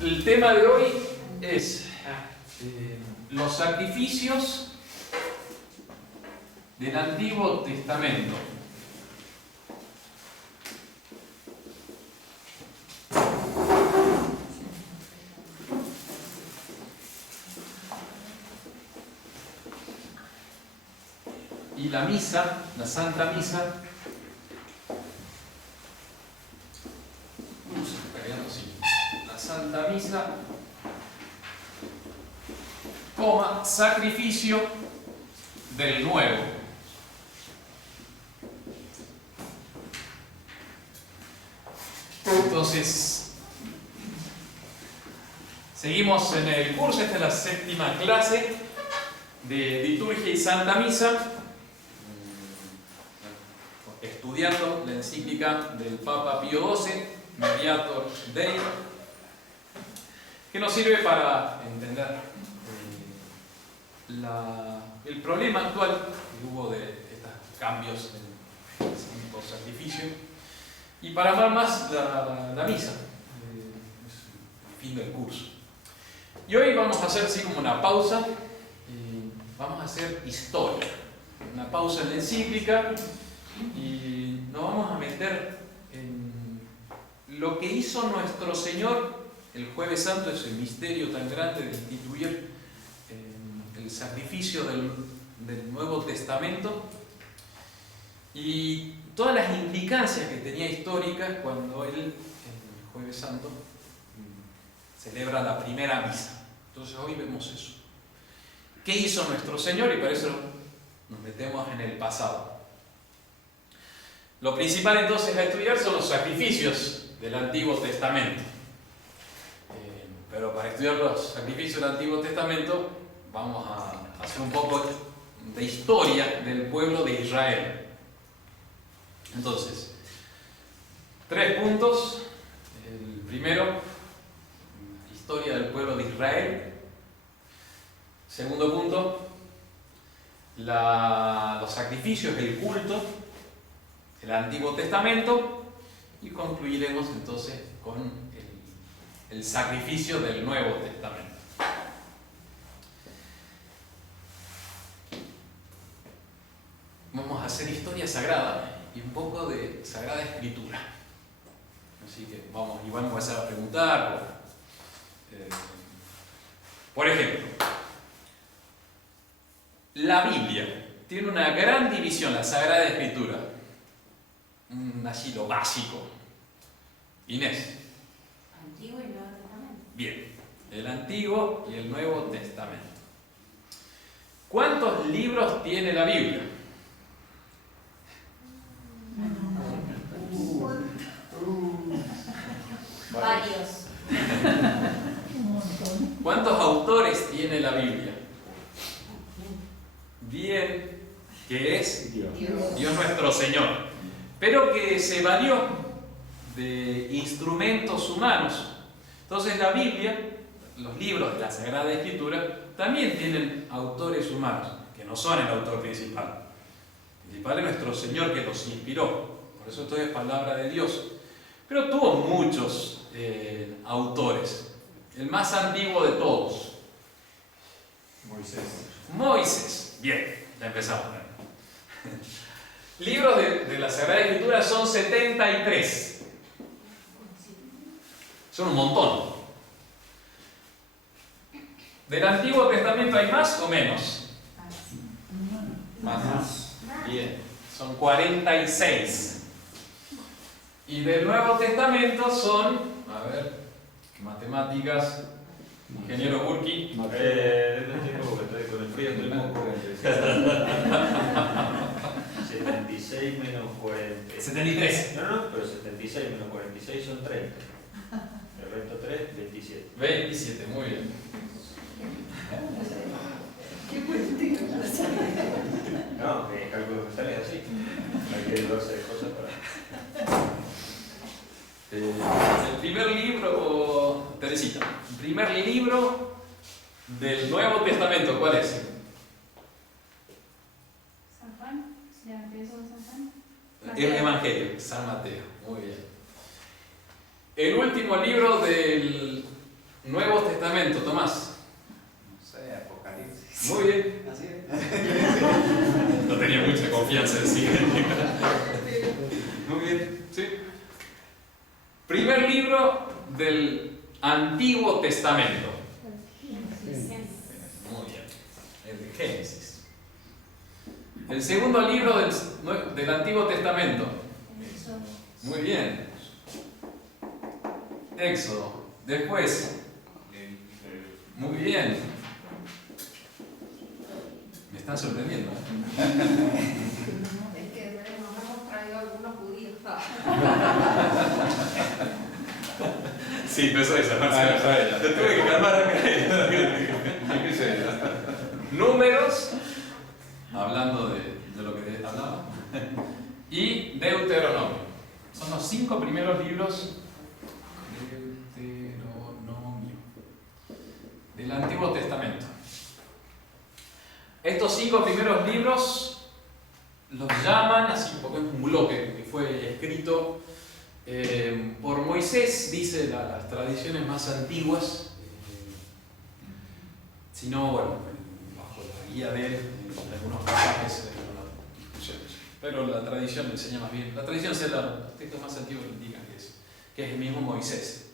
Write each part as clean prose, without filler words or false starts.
El tema de hoy es los sacrificios del Antiguo Testamento. Y la misa, la Santa Misa, la Santa Misa, sacrificio del Nuevo. Entonces, seguimos en el curso. Esta es la séptima clase de Liturgia y Santa Misa, estudiando la encíclica del Papa Pío XII, Mediator Dei, que nos sirve para entender el problema actual que hubo de estos cambios en el santo sacrificio, y para amar más la misa, el fin del curso. Y hoy vamos a hacer así como una pausa, vamos a hacer historia, una pausa en la encíclica, y nos vamos a meter en lo que hizo nuestro Señor el Jueves Santo, ese misterio tan grande de instituir el sacrificio del Nuevo Testamento, y todas las implicancias que tenía históricas cuando él, el Jueves Santo, celebra la primera misa. Entonces hoy vemos eso. ¿Qué hizo nuestro Señor? Y para eso nos metemos en el pasado. Lo principal entonces a estudiar son los sacrificios del Antiguo Testamento. Pero para estudiar los sacrificios del Antiguo Testamento vamos a hacer un poco de historia del pueblo de Israel. Entonces, 3 puntos. El primero, historia del pueblo de Israel. Segundo punto, los sacrificios, el culto del Antiguo Testamento. Y concluiremos entonces con el sacrificio del Nuevo Testamento. Vamos a hacer historia sagrada y un poco de Sagrada Escritura. Así que vamos a empezar a preguntar. Por ejemplo, la Biblia tiene una gran división, la Sagrada Escritura. Así lo básico. Inés. Antiguo y Nuevo Testamento. Bien, el Antiguo y el Nuevo Testamento. ¿Cuántos libros tiene la Biblia? Varios. ¿Cuántos autores tiene la Biblia? Bien, que es Dios nuestro Señor, pero que se valió de instrumentos humanos. Entonces la Biblia, los libros de la Sagrada Escritura, también tienen autores humanos, que no son el autor principal. El principal es nuestro Señor, que los inspiró. Por eso esto es palabra de Dios. Pero tuvo muchos autores. El más antiguo de todos, Moisés. Bien, ya empezamos. Libros de la Sagrada Escritura son 73. Son un montón. ¿Del Antiguo Testamento hay más o menos? Más. Bien, son 46. Y del Nuevo Testamento son, a ver, matemáticas, ingeniero Burki. No tengo porque estoy con el frío del moco. 76 menos 40. 73. No, pero 76 menos 46 son 30. El resto 3, 27. 27, muy bien. No, que cálculo que sale así. Hay que hacer cosas para. El primer libro, Teresita, el primer libro del Nuevo Testamento, ¿cuál es? San Juan. ¿Se empieza con San Juan? El Evangelio, San Mateo, muy bien. El último libro del Nuevo Testamento, Tomás. No sé, Apocalipsis. Muy bien. Así es. No tenía mucha confianza en sí. Muy bien, sí. Primer libro del Antiguo Testamento. Muy bien. El de Génesis. El segundo libro del Antiguo Testamento. Muy bien. Éxodo. Después. Muy bien. Me están sorprendiendo. Es que nos hemos traído algunos judíos. Sí, empezó esa. Te tuve que calmar acá. Números, hablando de lo que hablaba, y Deuteronomio. Son los 5 primeros libros Deuteronomio del Antiguo Testamento. Estos 5 primeros libros los llaman así porque es un bloque que fue escrito por Moisés, dice las tradiciones más antiguas, sino bueno, bajo la guía de algunos pasajes, pero la tradición le enseña más bien. La tradición es los textos más antiguos que indican que es el mismo Moisés.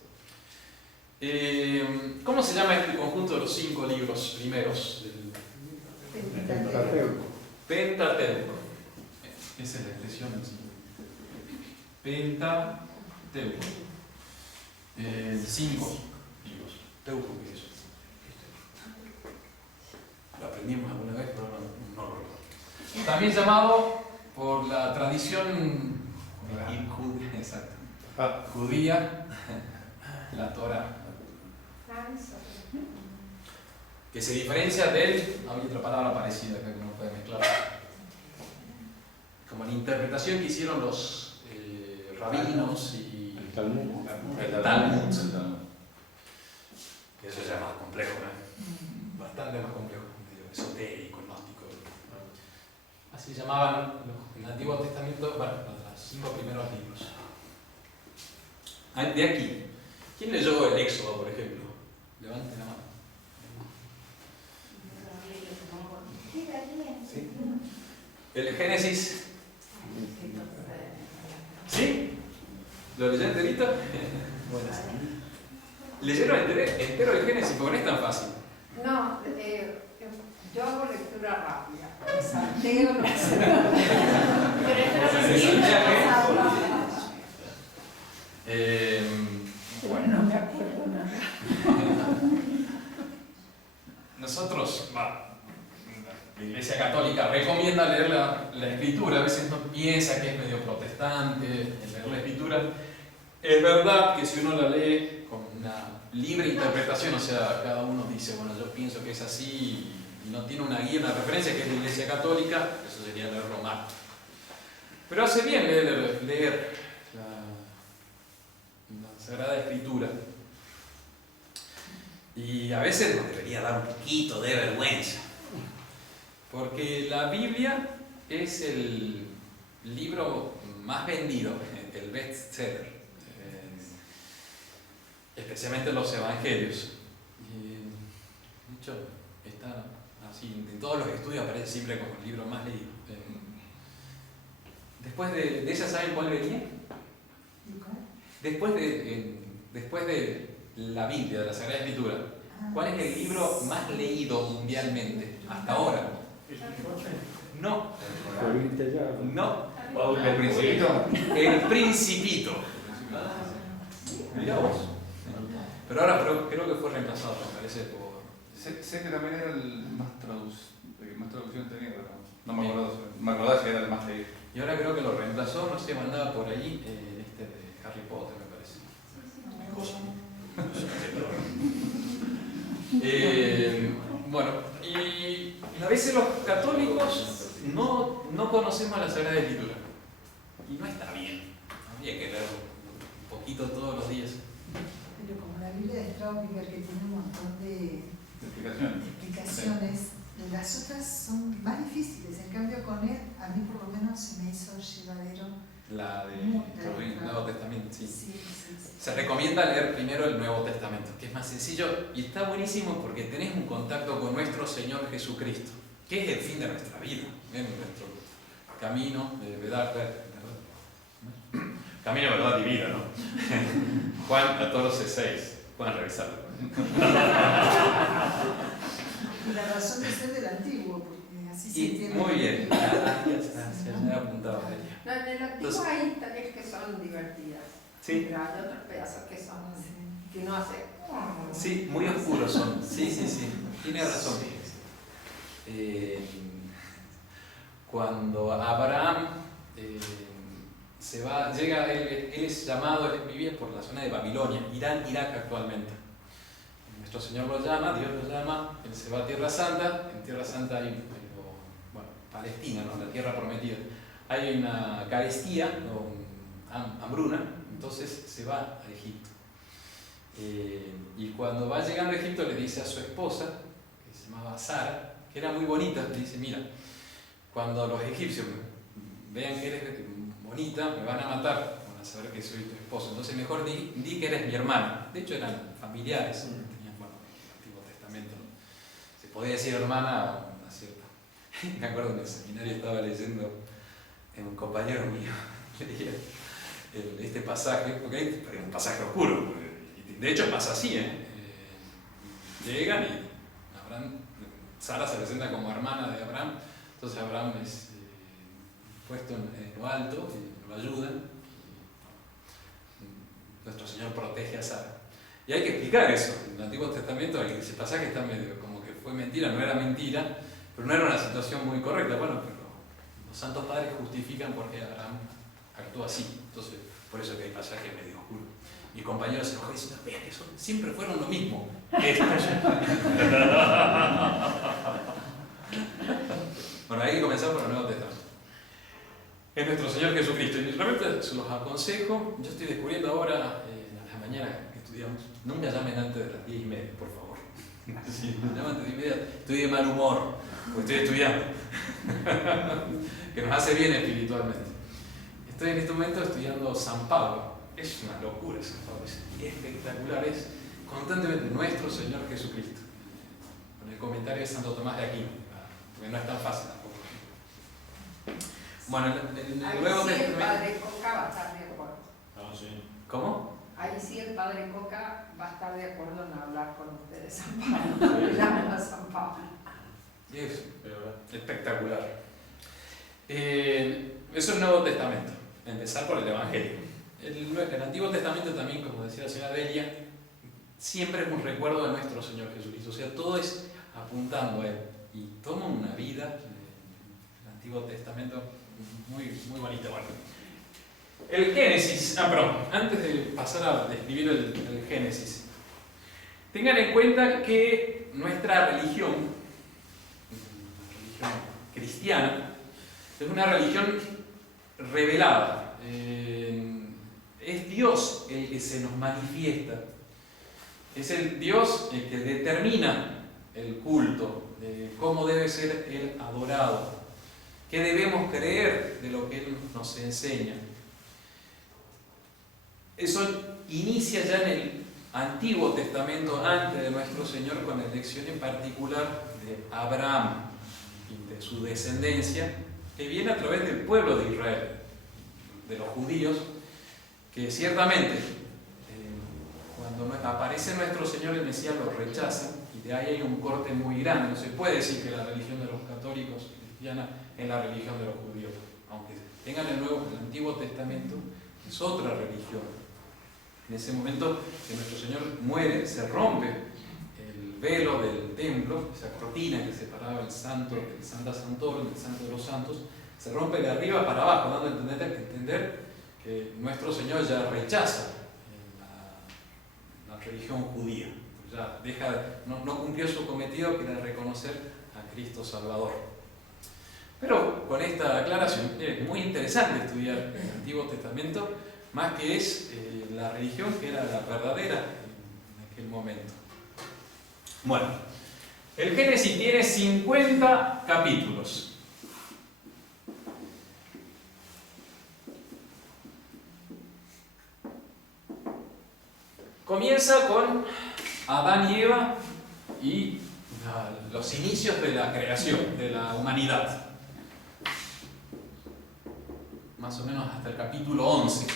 ¿Cómo se llama este conjunto de los 5 libros primeros? Pentateuco. Esa es la expresión. Pentateuco. 5 libros. Teuco, ¿qué es eso? Lo aprendimos alguna vez, pero no lo recuerdo. También llamado por la tradición judía, la Torá, que se diferencia del, hay otra palabra parecida acá que no puede mezclar, como la interpretación que hicieron los rabinos y El Talmud. el Talmud, que eso ya es más complejo, ¿no? Bastante más complejo, medio esotérico, gnóstico. Así llamaban en el Antiguo Testamento, bueno, los 5 primeros libros. De aquí, ¿quién leyó el Éxodo, por ejemplo? Levanten la mano. ¿Sí? ¿El Génesis? ¿Sí? ¿Lo leyeron enterito? Bueno, ¿leyeron entero el Génesis? Porque no es tan fácil. No, yo hago lectura rápida. Salteo lo que se Pero esto no ¿Se se saltea Bueno, no me acuerdo nada. Nosotros, la Iglesia Católica recomienda leer la Escritura. A veces uno piensa que es medio protestante el leer la Escritura. Es verdad que si uno la lee con una libre interpretación, o sea, cada uno dice, bueno, yo pienso que es así y no tiene una guía, una referencia que es la Iglesia Católica, eso sería leerlo mal. Pero hace bien leer la Sagrada Escritura. Y a veces nos debería dar un poquito de vergüenza. Porque la Biblia es el libro más vendido, el best-seller, especialmente los evangelios. Y, de hecho, está así, en todos los estudios aparece siempre como el libro más leído. Después de esa, ¿saben cuál venía? Después de la Biblia, de la Sagrada Escritura, ¿cuál es el libro más leído mundialmente hasta ahora? No. No. ¿El Principito? El Principito. Mirá vos. Pero ahora creo que fue reemplazado, me parece, por... Sé que también era el más traducción tenía, pero no me acuerdo. Me acordaba si era el más leído. Y ahora creo que lo reemplazó, no sé, mandaba por ahí, de Harry Potter, me parece. Bueno, y a veces los católicos no conocemos la Sagrada Escritura. Y no está bien. Habría que leer un poquito todos los días. Pero como la Biblia de Straubinger, que tiene un montón de explicaciones, las otras son más difíciles. En cambio, con él, a mí por lo menos se me hizo llevadero. La del Nuevo Testamento, sí. Sí. se recomienda leer primero el Nuevo Testamento, que es más sencillo y está buenísimo porque tenés un contacto con nuestro Señor Jesucristo, que es el fin de nuestra vida, nuestro camino de verdad, camino, verdad y vida, ¿no? Juan 14:6. Pueden revisarlo. La razón de ser del antiguo, porque así se Y, entiende. muy bien, ya está, se ha apuntado a ella. No, en el antiguo Entonces- hay historias que son divertidas. Sí. Pero hay otros pedazos que son que uno hace. Sí, muy oscuros son. Sí, sí, sí. Tiene razón. Cuando Abraham se va, llega, él es llamado, él vivía por la zona de Babilonia, Irán, Irak actualmente. Nuestro Señor lo llama, Dios lo llama, él se va a Tierra Santa, en Tierra Santa hay, bueno, Palestina, ¿no? La tierra prometida. Hay una carestía, o hambruna, entonces se va a Egipto. Y cuando va llegando a Egipto le dice a su esposa, que se llamaba Sara, que era muy bonita, le dice, mira, cuando los egipcios vean que eres bonita, me van a matar, van a saber que soy tu esposo, entonces mejor di que eres mi hermana. De hecho eran familiares, tenían, bueno, el Antiguo Testamento, ¿no? Se podía decir hermana a una cierta. Me acuerdo en el seminario estaba leyendo un compañero mío, leía este pasaje, porque es un pasaje oscuro, de hecho pasa así, llegan y Abraham, Sara se presenta como hermana de Abraham, entonces Abraham es puesto en lo alto y lo ayudan, y nuestro Señor protege a Sara. Y hay que explicar eso, en el Antiguo Testamento ese pasaje está medio como que fue mentira, no era mentira, pero no era una situación muy correcta, bueno, pero los santos padres justifican por qué Abraham actuó así, entonces por eso que hay pasajes medio oscuros. Mi compañero se enojó diciendo, vean que siempre fueron lo mismo. Bueno, hay que comenzar por el Nuevo Testamento. Es nuestro Señor Jesucristo. Y realmente se los aconsejo. Yo estoy descubriendo ahora, en la mañana que estudiamos, no me llamen antes de las 10:30, por favor. Si me llaman antes de 10:30, estoy de mal humor, porque estoy estudiando. Que nos hace bien espiritualmente. Estoy en este momento estudiando San Pablo. Es una locura San Pablo, es espectacular, es constantemente nuestro Señor Jesucristo. Con el comentario de Santo Tomás de Aquino, porque no es tan fácil tampoco. Bueno, en Ahí el Nuevo sí el Testamento. padre Coca va a estar de acuerdo. Sí. ¿Cómo? Ahí sí el padre Coca va a estar de acuerdo en hablar con ustedes San Pablo. Le llaman a San Pablo. Es espectacular. Eso es el Nuevo Testamento. Empezar por el Evangelio. El Antiguo Testamento también, como decía la señora Delia, siempre es un recuerdo de nuestro Señor Jesucristo. O sea, todo es apuntando a Él. Y toma una vida, el Antiguo Testamento, muy, muy bonita. Bueno, el Génesis, perdón, antes de pasar a describir el Génesis, tengan en cuenta que nuestra religión cristiana, es una religión revelada. Es Dios el que se nos manifiesta. Es el Dios el que determina el culto, cómo debe ser Él adorado, qué debemos creer de lo que Él nos enseña. Eso inicia ya en el Antiguo Testamento, antes de nuestro Señor, con la elección en particular de Abraham y de su descendencia, que viene a través del pueblo de Israel, de los judíos, que ciertamente cuando aparece nuestro Señor el Mesías lo rechazan, y de ahí hay un corte muy grande. No se puede decir que la religión de los católicos cristiana es la religión de los judíos, aunque tengan el Antiguo Testamento, es otra religión. En ese momento que nuestro Señor muere, se rompe el velo del templo, esa cortina que separaba el Santa Santorum, el Santo de los Santos, se rompe de arriba para abajo, dando a entender que nuestro Señor ya rechaza la religión judía, ya no cumplió su cometido, que era reconocer a Cristo Salvador. Pero con esta aclaración es muy interesante estudiar el Antiguo Testamento, más que es la religión que era la verdadera en aquel momento. Bueno, el Génesis tiene 50 capítulos. Comienza con Adán y Eva y los inicios de la creación, de la humanidad. Más o menos hasta el capítulo 11.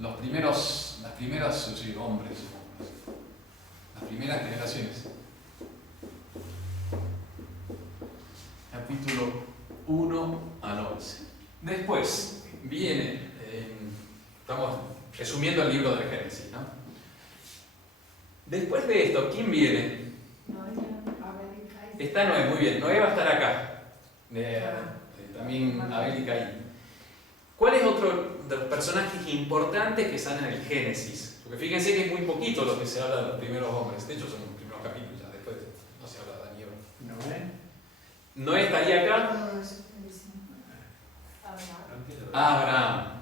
Las primeras hombres, las primeras generaciones. Capítulo 1 al 11. Después viene, estamos resumiendo el libro del Génesis, ¿no? Después de esto, ¿quién viene? Está Noé, muy bien. Noé va a estar acá. También Abel y Caín. ¿Cuál es otro de los personajes importantes que salen en el Génesis? Porque fíjense que es muy poquito lo que se habla de los primeros hombres. De hecho, son los primeros capítulos, ya después no se habla de Adán y Eva. Noé estaría acá. Abraham.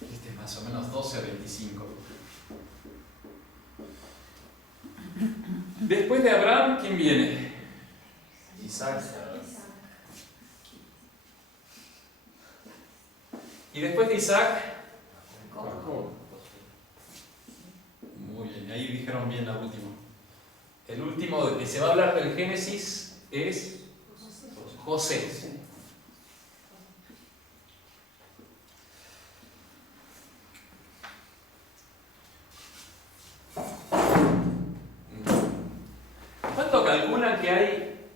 Este es más o menos 12 a 25. Después de Abraham, ¿quién viene? Isaac. Y después de Isaac, muy bien, ahí dijeron bien la última. El último del que se va a hablar del Génesis es José. ¿Cuánto calculan que hay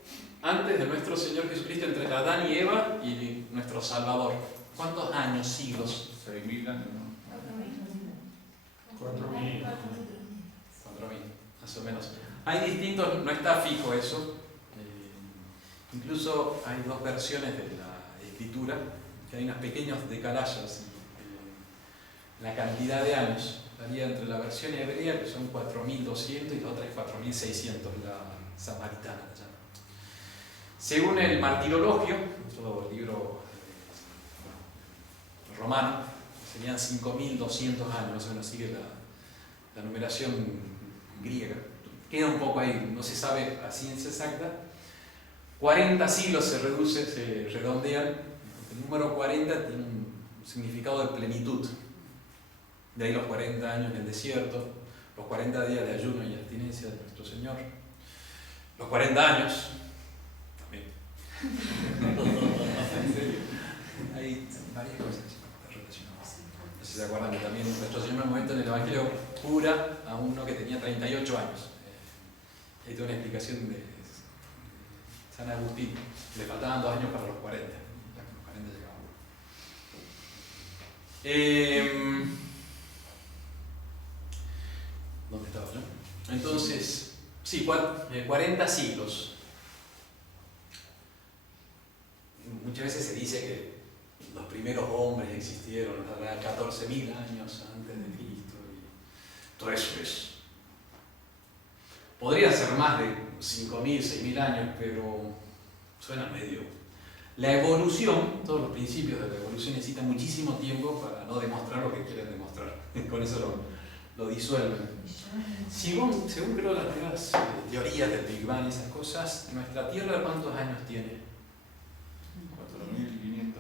antes de nuestro Señor Jesucristo entre Adán y Eva y nuestro Salvador? ¿Cuántos años, siglos? 6.000 años, ¿no? 4.000. 4.000, más o menos. Hay distintos, no está fijo eso. Incluso hay dos versiones de la escritura, que hay unos pequeños decalajes en la cantidad de años. Varía entre la versión hebrea, que son 4.200, y la otra es 4.600, la samaritana. Según el Martirologio, otro libro romano, serían 5.200 años, más o menos sigue la numeración griega. Queda un poco ahí, no se sabe a ciencia exacta. 40 siglos se reduce, se redondean. El número 40 tiene un significado de plenitud. De ahí los 40 años en el desierto, los 40 días de ayuno y abstinencia de nuestro Señor, los 40 años también. ¿En serio? Hay varias cosas relacionadas. No sé si se acuerdan que también nuestro Señor en un momento en el Evangelio cura a uno que tenía 38 años. Hay toda una explicación de San Agustín. Le faltaban 2 años para los 40. Ya que los 40 llegaban. ¿Dónde estaba yo? Entonces, sí, 40 siglos. Muchas veces se dice que los primeros hombres existieron 14.000 años antes de Cristo. Y todo eso es. Podría ser más de 5.000, 6.000 años, pero suena medio. La evolución, todos los principios de la evolución necesitan muchísimo tiempo para no demostrar lo que quieren demostrar. Con eso lo disuelven. Según creo las nuevas teorías del Big Bang y esas cosas, ¿nuestra Tierra cuántos años tiene? 4.500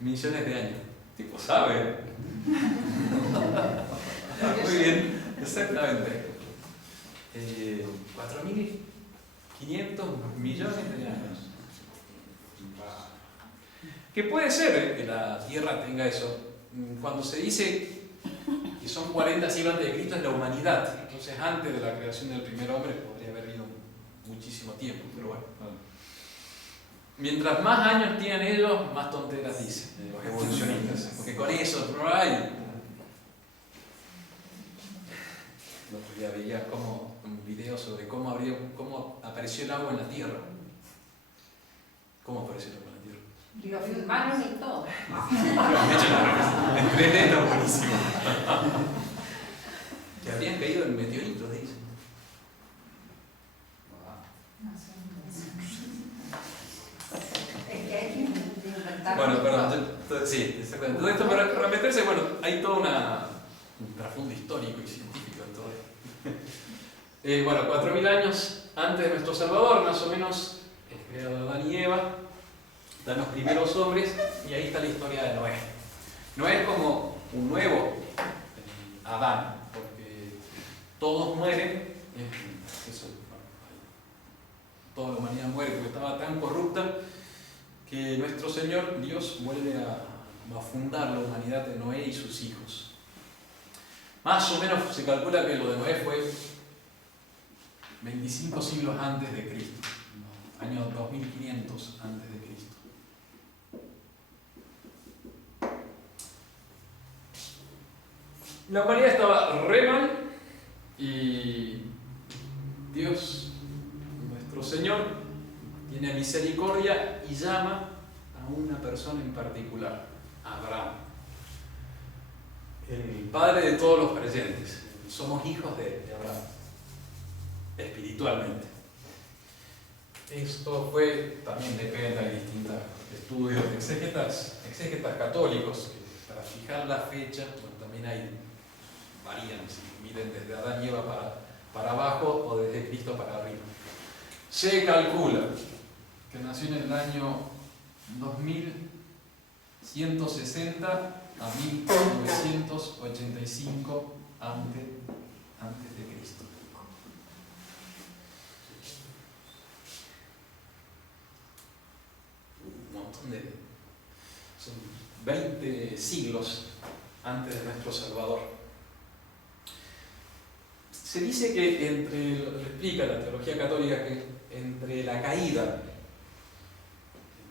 Millones de años. Tipo, ¿sabe? Muy bien, exactamente. 4.500 millones de años. Que puede ser que la Tierra tenga eso. Cuando se dice que son 40 siglos antes de Cristo es la humanidad. Entonces antes de la creación del primer hombre podría haber ido muchísimo tiempo, pero bueno. Mientras más años tienen ellos, más tonteras dicen los evolucionistas. Porque con eso no hay. El otro día veía un video sobre cómo apareció el agua en la Tierra. ¿Cómo apareció el agua en la Tierra? Lo filmaron y todo. En 3D está buenísimo. Que habrían caído en meteoritos, dicen. Es que hay que inventar. Bueno, perdón, sí, exactamente. Todo esto para meterse, bueno, hay todo un trasfondo histórico y científico en todo esto. Bueno, 4.000 años antes de nuestro Salvador, más o menos, es creado Adán y Eva. dan los primeros hombres, y ahí está la historia de Noé. Noé es como un nuevo Adán, porque todos mueren, eso, toda la humanidad muere porque estaba tan corrupta que nuestro Señor Dios vuelve a fundar la humanidad de Noé y sus hijos. Más o menos se calcula que lo de Noé fue 25 siglos antes de Cristo, año 2500 antes de Cristo. La humanidad estaba re mal y Dios, nuestro Señor, tiene misericordia y llama a una persona en particular, Abraham, el padre de todos los creyentes. Somos hijos de Abraham, espiritualmente. Esto fue, también depende, hay distintos estudios de exégetas católicos, que para fijar la fecha, bueno, también hay, varían, si miren desde Adán y Eva para abajo o desde Cristo para arriba. Se calcula que nació en el año 2160 a 1985 antes de Cristo. Un montón de... son 20 siglos antes de nuestro Salvador. Se dice que lo explica la teología católica, que entre la caída,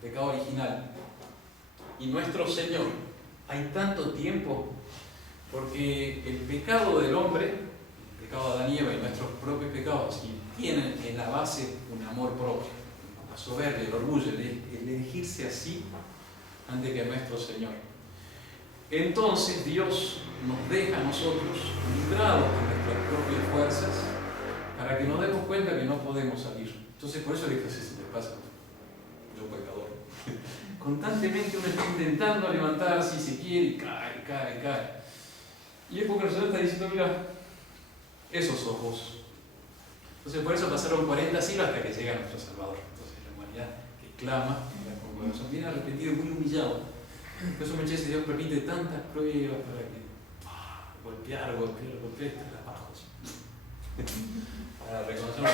el pecado original, y nuestro Señor hay tanto tiempo, porque el pecado del hombre, el pecado de Adán y Eva y nuestros propios pecados, tienen en la base un amor propio, la soberbia, el orgullo, el elegirse así antes que a nuestro Señor. Entonces Dios nos deja a nosotros librados de nuestras propias fuerzas para que nos demos cuenta que no podemos salir. Entonces por eso dije, si me pasa, yo pecador. Constantemente uno está intentando levantarse y se quiere y cae. Y es porque el Señor está diciendo, mira, esos sos vos. Entonces por eso pasaron 40 siglos hasta que llega nuestro Salvador. Entonces la humanidad que clama, con corazón bien arrepentido, muy humillado. Por eso muchas veces Dios permite tantas pruebas para que golpear, las bajos. Para reconocerlo.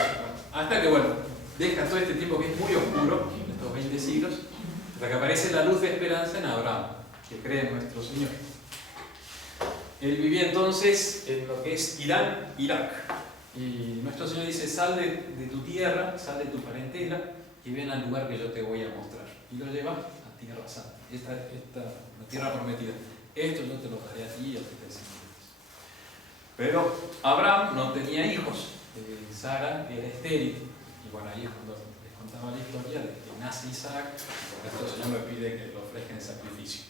Hasta que, bueno, deja todo este tiempo que es muy oscuro, estos 20 siglos, hasta que aparece la luz de esperanza en Abraham, que cree en nuestro Señor. Él vivía entonces en lo que es Irán, Irak. Y nuestro Señor dice, sal de tu tierra, sal de tu parentela y ven al lugar que yo te voy a mostrar. Y lo lleva a Tierra Santa, la tierra prometida. Esto yo te lo daré a ti y a tus descendientes. Pero Abraham no tenía hijos. Sara era estéril. Y bueno, ahí es cuando les contaba la historia de que nace Isaac, y nuestro Señor me pide que lo ofrezca en sacrificio.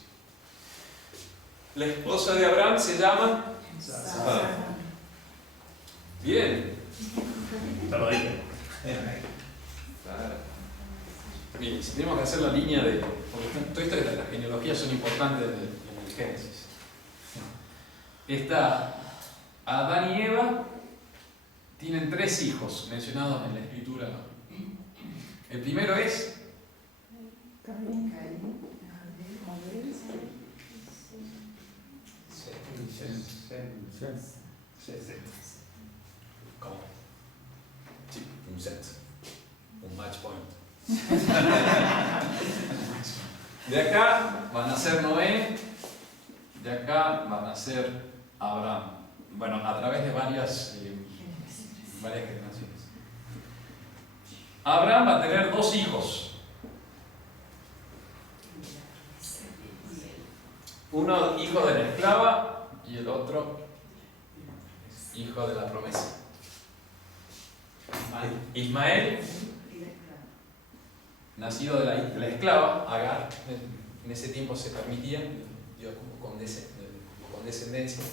La esposa de Abraham se llama Sara. Bien. Te lo dije. Bien, si tenemos que hacer la línea de... Porque todo esto de las genealogías son importantes en el Génesis. Adán y Eva tienen 3 hijos mencionados en la Escritura. El primero es... ¿Cómo? Sí, un set. Un match point. De acá van a ser Noé, de acá van a ser Abraham. Bueno, a través de varias generaciones. Abraham va a tener 2 hijos. Uno hijo de la esclava y el otro hijo de la promesa. Ismael, nacido de la esclava, Agar. En ese tiempo se permitía, dio como con descendencia.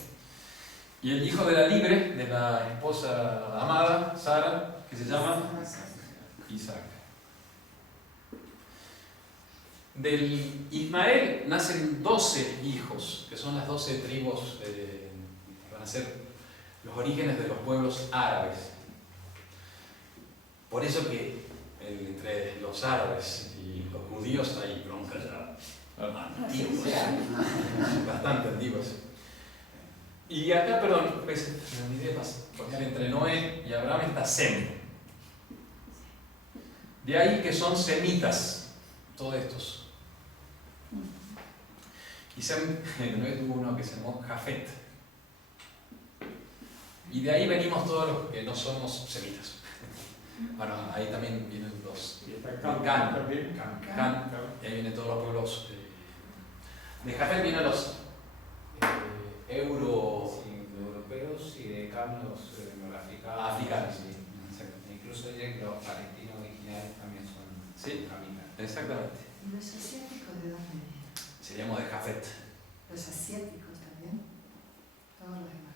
Y el hijo de la libre, de la esposa amada, Sara, que se llama Isaac. Del Ismael nacen 12 hijos, que son las 12 tribus que van a ser los orígenes de los pueblos árabes. Por eso que entre los árabes y los judíos hay monjas ya antiguos, bastante antiguos. Y acá, perdón, pues, me olvidé más, porque entre Noé y Abraham está Sem. De ahí que son semitas, todos estos. Y Sem, Noé tuvo uno que se llamó Jafet. Y de ahí venimos todos los que no somos semitas. Bueno, ahí también vienen los Y está Can, Can también. Can, y ahí vienen todos los pueblos. De Jafet vienen los europeos europeos y de Cam los norafricanos. africanos. Sí. Incluso diría que los palestinos originales también son Sí, camitas. exactamente. ¿Y los asiáticos de dónde vienen? Seríamos de Jafet. Los asiáticos también. Todos los demás.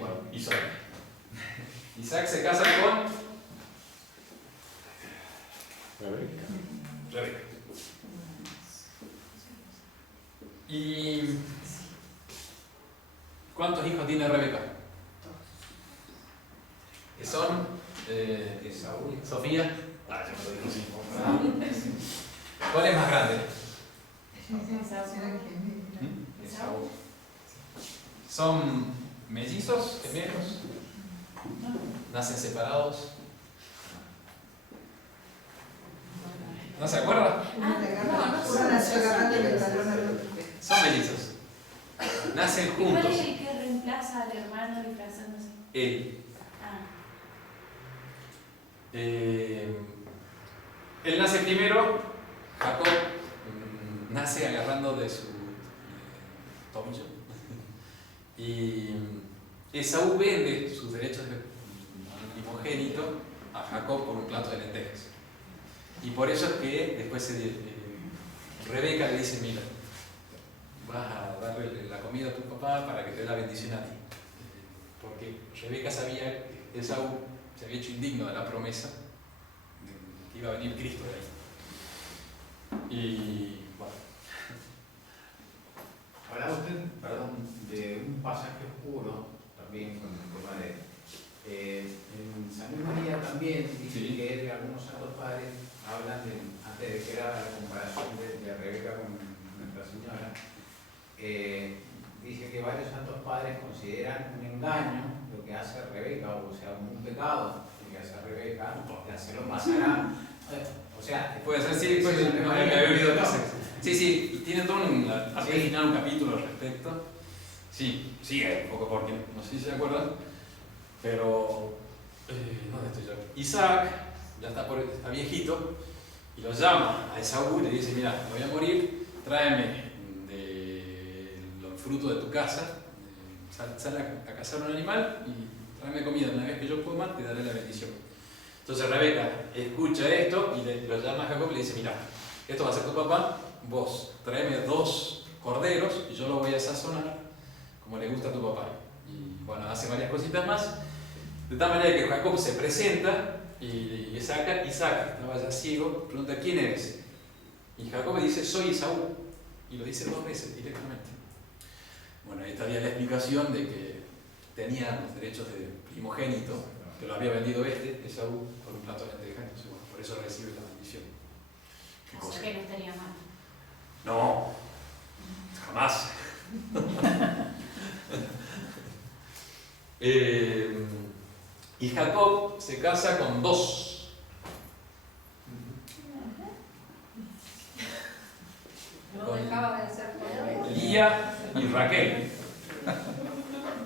Bueno, Isaac. Isaac se casa con Rebeca. ¿Y cuántos hijos tiene Rebeca? Que son Esaú y Sofía. Ah, ya me lo dijo, sí. ¿Cuál es más grande? ¿Será que Esaú. ¿Son mellizos, gemelos? ¿Nacen separados? ¿No se acuerda? uno nació agarrándole el talón al otro? Son mellizos. Nacen ¿Cuál juntos. es el que reemplaza al hermano disfrazándose? Él. Ah, Él nace primero, Jacob nace agarrando de su tobillo. Y Esaú vende sus derechos de primogénito a Jacob por un plato de lentejas. Y por eso es que después Rebeca le dice, mira, vas a darle la comida a tu papá para que te dé la bendición a ti. Porque Rebeca sabía que Esaú se había hecho indigno de la promesa de que iba a venir Cristo de ahí. Y bueno. Hablaba usted, perdón, de un pasaje oscuro también con el tema de. En San Luis María también dice Sí. que algunos santos padres hablan de, antes de que era la comparación de Rebeca con Nuestra Señora, dice que varios santos padres consideran un engaño lo que hace Rebeca, o sea, un pecado lo que hace Rebeca, de hacerlo pasar a. O sea, Puede ser, sí, pues, no me había olvidado que hacer. Sí, sí, y tiene todo al final un capítulo al respecto. Sí, sigue un poco porque no sé si se acuerdan, pero ¿dónde estoy yo? Isaac ya está viejito y lo llama a Esaú y le dice, mira, me voy a morir, tráeme los frutos de tu casa, sal a cazar un animal y tráeme comida, una vez que yo coma te daré la bendición. Entonces Rebeca escucha esto y lo llama a Jacob y le dice, mira, esto va a ser tu papá, vos tráeme 2 corderos y yo lo voy a sazonar como le gusta a tu papá. Y bueno, hace varias cositas más, de tal manera que Jacob se presenta y Isaac estaba ya ciego, pregunta, ¿quién eres? Y Jacob le dice, soy Esaú, y lo dice 2 veces directamente. Bueno, ahí estaría la explicación de que tenía los derechos de primogénito, que lo había vendido Esaú, por un plato de lentejas, entonces bueno, por eso recibe la bendición. ¿Qué o cosa? sea que no estaría mal. No, jamás. Y Jacob se casa con 2. No dejaba de ser pobre. Lía y Raquel.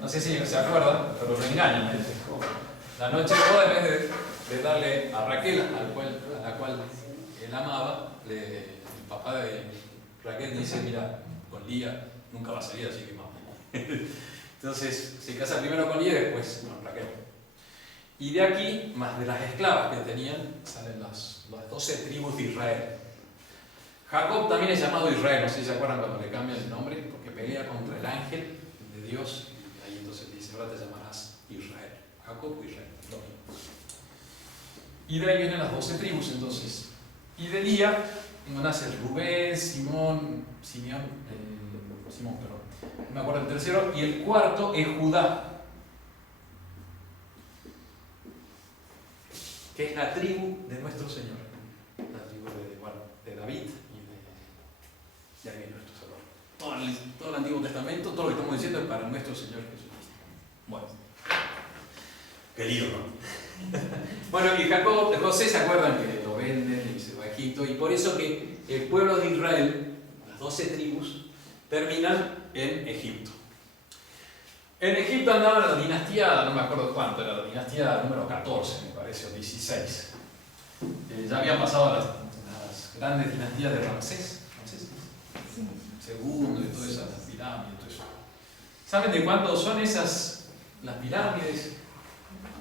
No sé si se acuerdan, pero lo engañan. La noche de boda, en vez de darle a Raquel, a la cual él amaba, el papá de Raquel dice, mira, con Lía nunca va a salir, así que vamos. Entonces se casa primero con Lía y después con Raquel. Y de aquí, más de las esclavas que tenían, salen las 12 tribus de Israel. Jacob también es llamado Israel, no sé si se acuerdan cuando le cambian el nombre, porque pelea contra el ángel de Dios, y ahí entonces dice, ahora te llamarás Israel. Jacob o Israel, lo mismo. Y de ahí vienen las 12 tribus entonces. Y de Lía nace Rubén, Simón, perdón, no me acuerdo el tercero, y el cuarto es Judá, que es la tribu de nuestro Señor. La tribu fundamento, todo lo que estamos diciendo es para nuestro Señor Jesucristo. Bueno. Qué lío, ¿no? Bueno, y José, ¿se acuerdan que lo venden y se va a Egipto? Y por eso que el pueblo de Israel, las 12 tribus, terminan en Egipto. En Egipto andaba la dinastía, no me acuerdo cuánto, era la dinastía número 14, me parece, o 16. Ya habían pasado las grandes dinastías de Ramsés, segundo, y todas esas pirámides, todo eso. ¿Saben de cuánto son esas, las pirámides?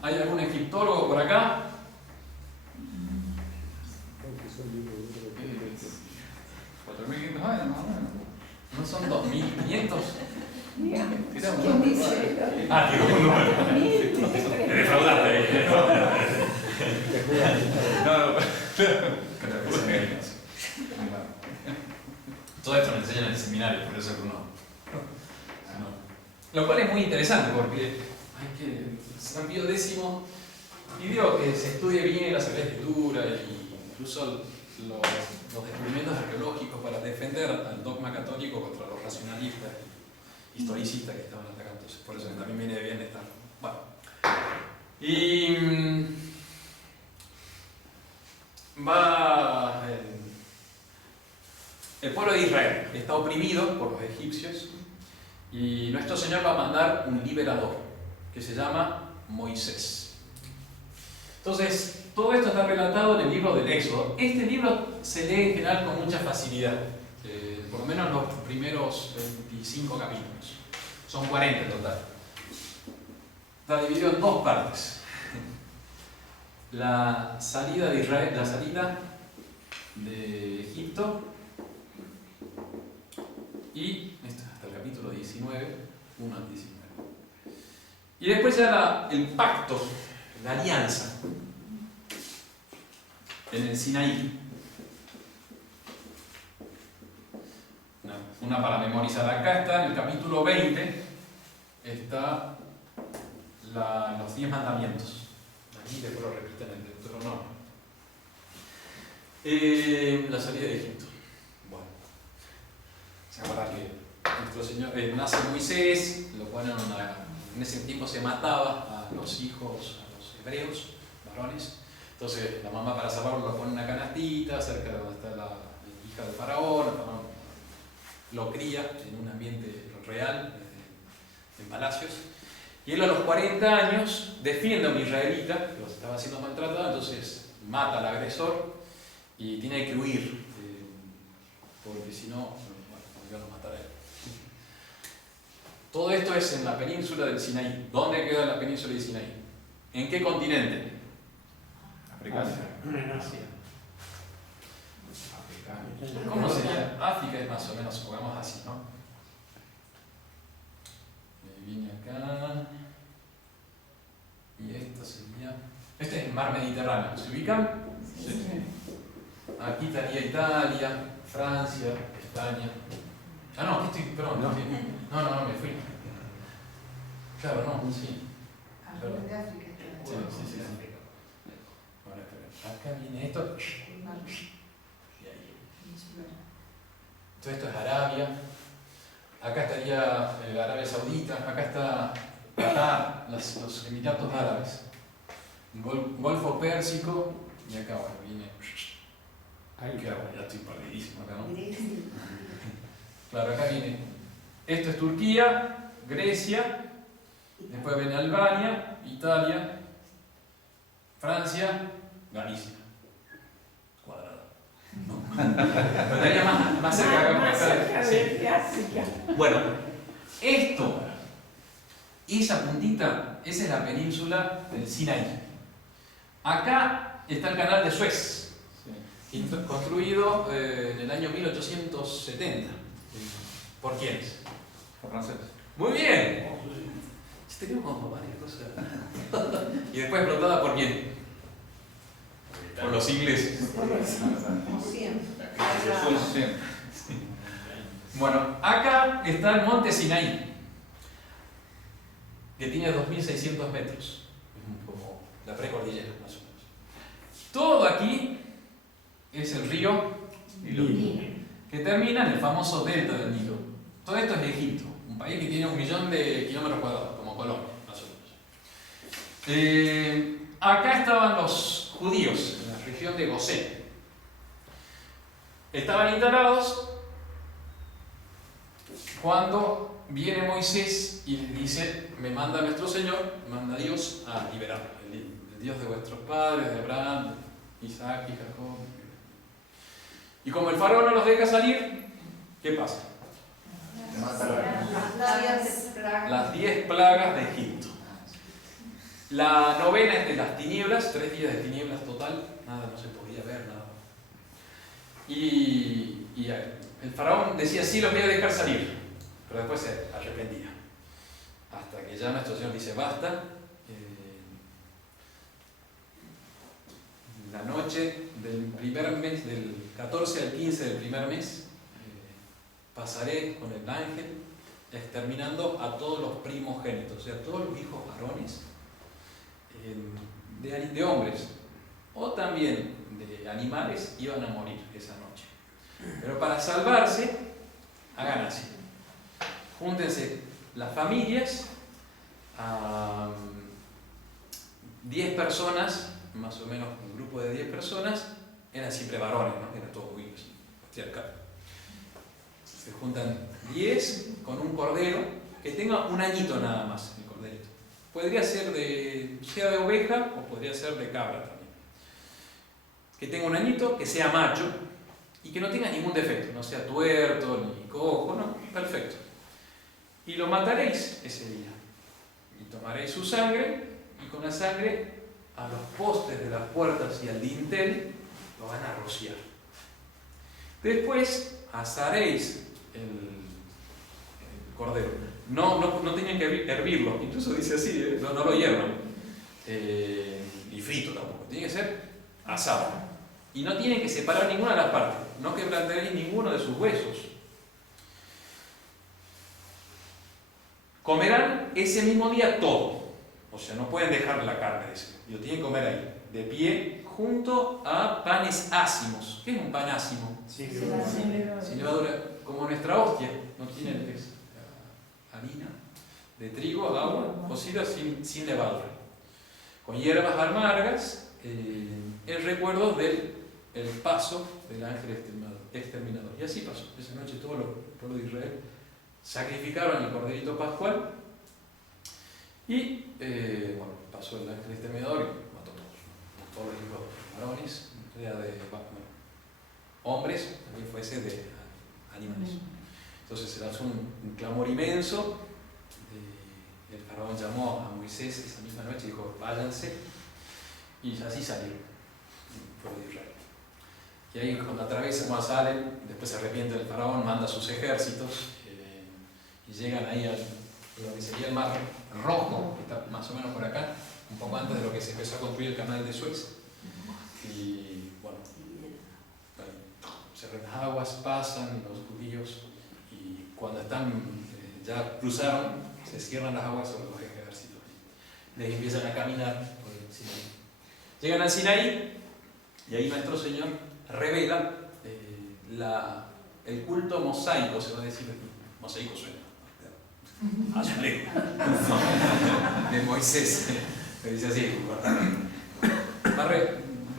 ¿Hay algún egiptólogo por acá? 4.500 años más o menos. ¿No son 2.500? ¿Quién dice? Ah, digo un número. Te defraudaste. No. Todo esto me enseñan en el seminario, por eso que uno. Lo cual es muy interesante porque hay que. San Pío X pidió que se estudie bien la Sagrada Escritura y incluso los descubrimientos arqueológicos para defender al dogma católico contra los racionalistas y historicistas que estaban atacando. Entonces, por eso también viene bien estar. Bueno. Y el pueblo de Israel está oprimido por los egipcios y nuestro Señor va a mandar un liberador que se llama Moisés. Entonces, todo esto está relatado en el libro del Éxodo. Este libro se lee en general con mucha facilidad, por lo menos los primeros 25 capítulos. Son 40 en total. Está dividido en dos partes. La salida de Israel, la salida de Egipto y esto hasta el capítulo 19, 1 al 19. Y después ya el pacto, la alianza en el Sinaí. Una para memorizar. Acá está en el capítulo 20, está los 10 mandamientos. Aquí después lo repiten en el Deuteronomio. La salida de Egipto. Bueno, se acuerdan que nuestro Señor nace Moisés, lo ponen en ese tiempo se mataba a los hijos, a los hebreos, varones. Entonces la mamá para salvarlo lo pone en una canastita cerca de donde está la hija del faraón. El faraón lo cría en un ambiente real, en palacios. Y él a los 40 años defiende a un israelita que lo estaba siendo maltratado, entonces mata al agresor y tiene que huir, porque si no, lo iban a matar a él. Todo esto es en la península del Sinaí. ¿Dónde queda la península del Sinaí? ¿En qué continente? Africano. En Asia. ¿Cómo sería? África es más o menos, supongamos así, ¿no? Viene acá. Y esto sería. Este es el mar Mediterráneo. ¿Se ubican? Sí. Aquí estaría Italia, Francia, España. Ah, no, aquí estoy. Perdón, no, me fui. Claro, no, sí. Algo de África. Sí. Ahora, acá viene esto. Y ahí. Todo esto es Arabia. Acá estaría Arabia Saudita. Acá está Qatar, los Emiratos Árabes. Golfo Pérsico. Y acá, bueno, viene. Ay, claro, ya estoy perdidísimo acá, ¿no? Claro, acá viene. Esto es Turquía, Grecia. Después viene Albania, Italia, Francia, Galicia. Cuadrado. No. Pero estaría más cerca acá. Más cerca Sí. de África. Bueno, esa puntita, esa es la península del Sinaí. Acá está el canal de Suez, construido en el año 1870. ¿Por quiénes? Francés. Muy bien. Tenemos varias cosas. Y después explotada por quién? Por los ingleses. Como siempre. Bueno, acá está el monte Sinaí, que tiene 2.600 metros, como la precordillera, más o menos. Todo aquí es el río Nilo, que termina en el famoso delta del Nilo. Todo esto es Egipto, un país que tiene 1 millón de kilómetros cuadrados, como Colombia, más o menos. Acá estaban los judíos, en la región de Gosén. Estaban instalados cuando viene Moisés y les dice: me manda nuestro Señor, manda Dios a liberar, el Dios de vuestros padres, de Abraham, Isaac y Jacob. Y como el faraón no los deja salir, ¿qué pasa? Las 10 plagas de Egipto. La novena es de las tinieblas, 3 días de tinieblas total, nada, no se podía ver nada. Y el faraón decía: sí, los voy a dejar salir, pero después se arrepentía. Hasta que ya nuestro Señor dice: basta. La noche del primer mes, del 14 al 15 del primer mes, pasaré con el ángel exterminando a todos los primogénitos, o sea, todos los hijos varones de hombres o también de animales iban a morir esa noche. Pero para salvarse, hagan así: júntense las familias, a 10 personas, más o menos un grupo de 10 personas, eran siempre varones, ¿no? Eran todos muy patriarcales. Se juntan 10 con un cordero que tenga 1 añito nada más, el corderito. Podría ser sea de oveja o podría ser de cabra también. Que tenga 1 añito, que sea macho y que no tenga ningún defecto, no sea tuerto ni cojo, no, perfecto. Y lo mataréis ese día. Y tomaréis su sangre y con la sangre a los postes de las puertas y al dintel lo van a rociar. Después asaréis el cordero. No tienen que hervirlo, incluso dice así, no lo hiervan. Y frito tampoco, tiene que ser asado. Y no tienen que separar ninguna de las partes, no quebrantaréis ninguno de sus huesos. Comerán ese mismo día todo, o sea, no pueden dejar la carne, y lo tienen que comer ahí, de pie, junto a panes ácimos. ¿Qué es un pan ácimo? Sin levadura, como nuestra hostia, no tiene harina de trigo, agua, cocida sin levadura, con hierbas amargas, en recuerdo del paso del ángel exterminador. Y así pasó. Esa noche todo el pueblo de Israel sacrificaron el corderito pascual y pasó el ángel exterminador y mató a todos los hijos varones, sea de hombres, también fuese de animales. Entonces se lanzó un clamor inmenso. El faraón llamó a Moisés esa misma noche y dijo: váyanse. Y así salieron el pueblo de Israel. Y ahí cuando atraviesan, cuando salen, después se arrepiente el faraón, manda sus ejércitos y llegan ahí a lo que sería el Mar Rojo, que está más o menos por acá, un poco antes de lo que se empezó a construir el canal de Suez. Y bueno, las aguas pasan los judíos y cuando ya cruzaron, se cierran las aguas sobre los ejércitos. Les empiezan a caminar por el Sinaí. Llegan al Sinaí y ahí nuestro Señor revela el culto mosaico, se va a decir, mosaico suena azulejo, de Moisés, que dice así,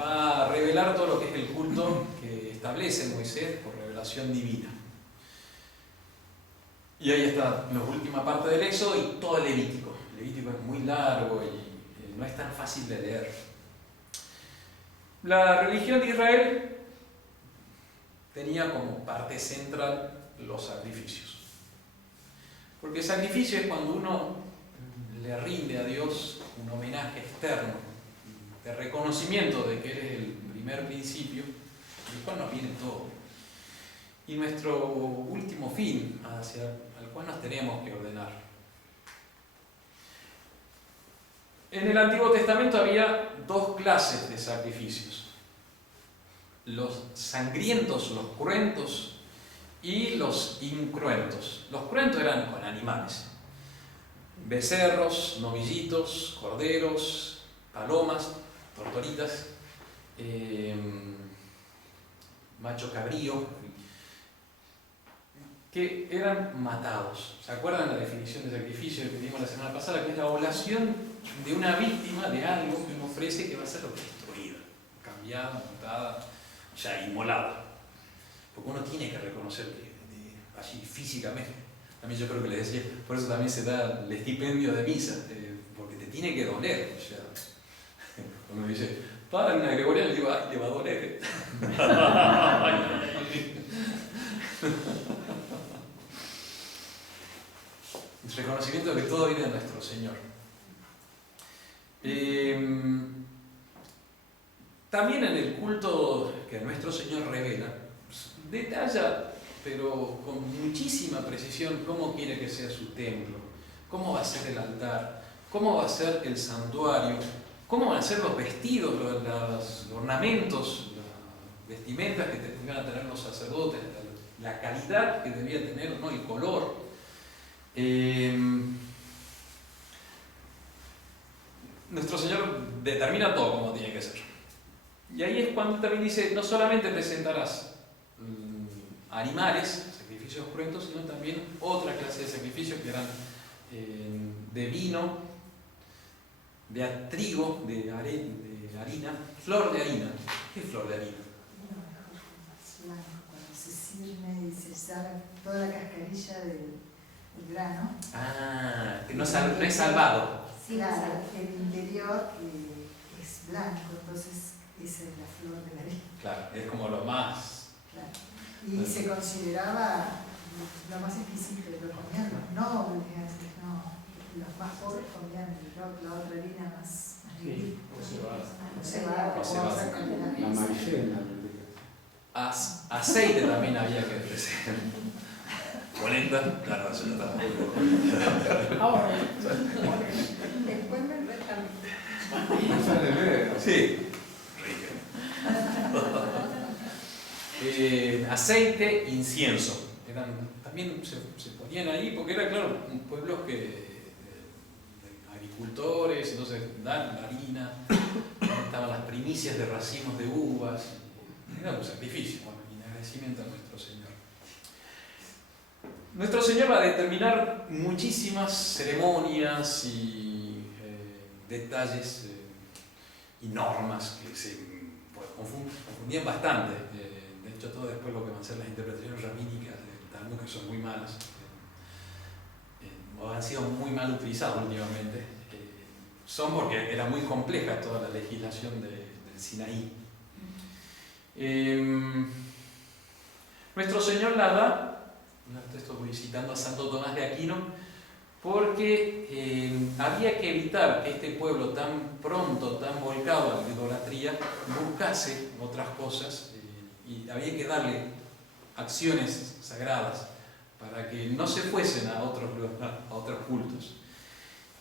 va a revelar todo lo que es el culto que establece Moisés por revelación divina. Y ahí está la última parte del Éxodo y todo el Levítico. El Levítico es muy largo y no es tan fácil de leer. La religión de Israel tenía como parte central los sacrificios. Porque el sacrificio es cuando uno le rinde a Dios un homenaje externo, de reconocimiento de que Él es el primer principio, del cual nos viene todo. Y nuestro último fin, al cual nos tenemos que ordenar. En el Antiguo Testamento había 2 clases de sacrificios: los sangrientos, los cruentos, y los incruentos. Los cruentos eran con animales: becerros, novillitos, corderos, palomas, tortoritas, macho cabrío. que eran matados. ¿Se acuerdan la definición de sacrificio que vimos la semana pasada? Que es la oblación de una víctima de algo que uno ofrece que va a ser destruida, cambiada, matada, o sea, inmolada. Porque uno tiene que reconocer que allí físicamente. También yo creo que les decía, por eso también se da el estipendio de misa, porque te tiene que doler. O sea, cuando me dice, padre, una gregoriana, le digo, ay, te va a doler. El reconocimiento de que todo viene de nuestro Señor. También en el culto que nuestro Señor revela, detalla, pero con muchísima precisión, cómo quiere que sea su templo, cómo va a ser el altar, cómo va a ser el santuario, cómo van a ser los vestidos, los ornamentos, las vestimentas que van a tener los sacerdotes, la calidad que debía tener, ¿no? El color. Nuestro Señor determina todo como tiene que ser. Y ahí es cuando también dice, no solamente presentarás animales, sacrificios cruentos, sino también otra clase de sacrificios que eran de vino, de trigo, de harina, flor de harina. ¿Qué es flor de harina? Cuando se cirne y se saca toda la cascarilla del grano. Ah, que no es salvado. Sí, claro, el interior es blanco, entonces esa es la flor de la harina. Claro, es como lo más. Claro. Y se consideraba lo más exquisito, lo comían los nobles, no, los más pobres comían la otra harina más Sí, cebada, la maicena. Aceite también había que ofrecer. Polenta, claro, eso ya está. Ahora, después me retan. Sí, rica. Aceite, incienso. También se ponían ahí porque era, claro, pueblos agricultores, entonces dan la harina, estaban las primicias de racimos de uvas. Era un sacrificio, bueno, en agradecimiento a nuestro Señor. Nuestro Señor va a determinar muchísimas ceremonias y detalles y normas que se confundían bastante. De hecho, todo después lo que van a ser las interpretaciones rabínicas del Talmud, que son muy malas, o han sido muy mal utilizadas últimamente, son porque era muy compleja toda la legislación del Sinaí. Nuestro Señor la da, esto voy citando a Santo Tomás de Aquino, porque había que evitar que este pueblo tan pronto, tan volcado a la idolatría, buscase otras cosas y había que darle acciones sagradas para que no se fuesen a otros cultos.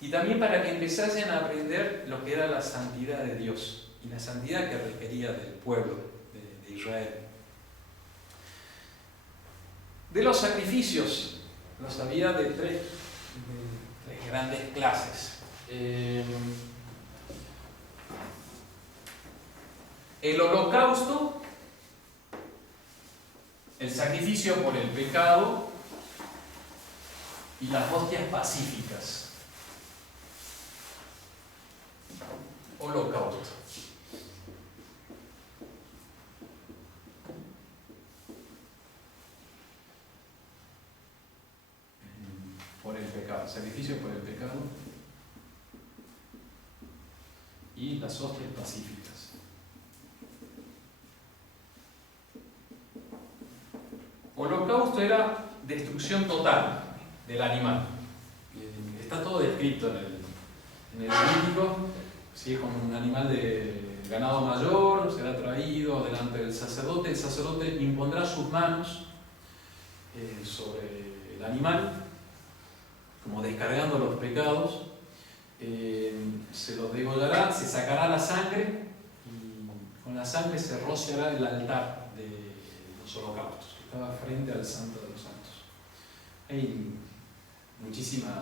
Y también para que empezasen a aprender lo que era la santidad de Dios y la santidad que requería del pueblo de Israel. De los sacrificios, los había de tres grandes clases. El holocausto, el sacrificio por el pecado y las hostias pacíficas. Holocausto. Por el pecado, sacrificio por el pecado y las hostias pacíficas. Holocausto era destrucción total del animal. Está todo descrito en el Levítico. Si es con un animal de ganado mayor, será traído delante del sacerdote. El sacerdote impondrá sus manos sobre el animal, como descargando los pecados, se los degollará, se sacará la sangre y con la sangre se rociará el altar de los holocaustos, que estaba frente al Santo de los Santos. Hay muchísimas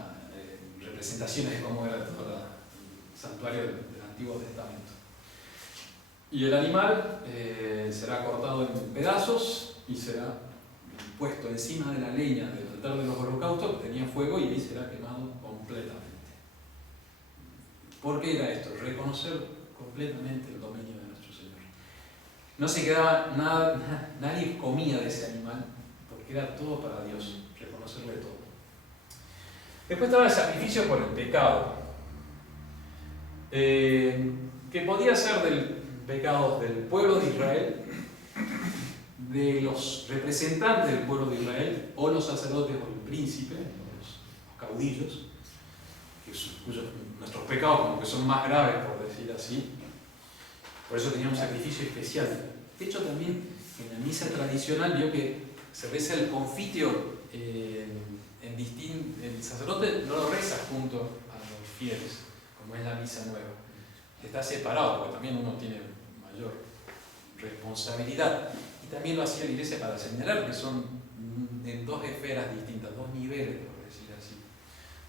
representaciones de cómo era todo el santuario del Antiguo Testamento. Y el animal será cortado en pedazos y será puesto encima de la leña del altar de los holocaustos, tenía fuego y ahí será quemado completamente. ¿Por qué era esto? Reconocer completamente el dominio de nuestro Señor. No se quedaba nada, nadie comía de ese animal, porque era todo para Dios, reconocerle todo. Después estaba el sacrificio por el pecado, que podía ser del pecado del pueblo de Israel, de los representantes del pueblo de Israel, o los sacerdotes o el príncipe, o los caudillos, cuyos nuestros pecados como que son más graves, por decir así. Por eso tenía un sacrificio especial. De hecho, también en la misa tradicional vio que se reza el confitio, el sacerdote no lo reza junto a los fieles, como es la misa nueva. Está separado, porque también uno tiene mayor responsabilidad. Y también lo hacía la Iglesia para señalar que son en dos esferas distintas, dos niveles, por decir así.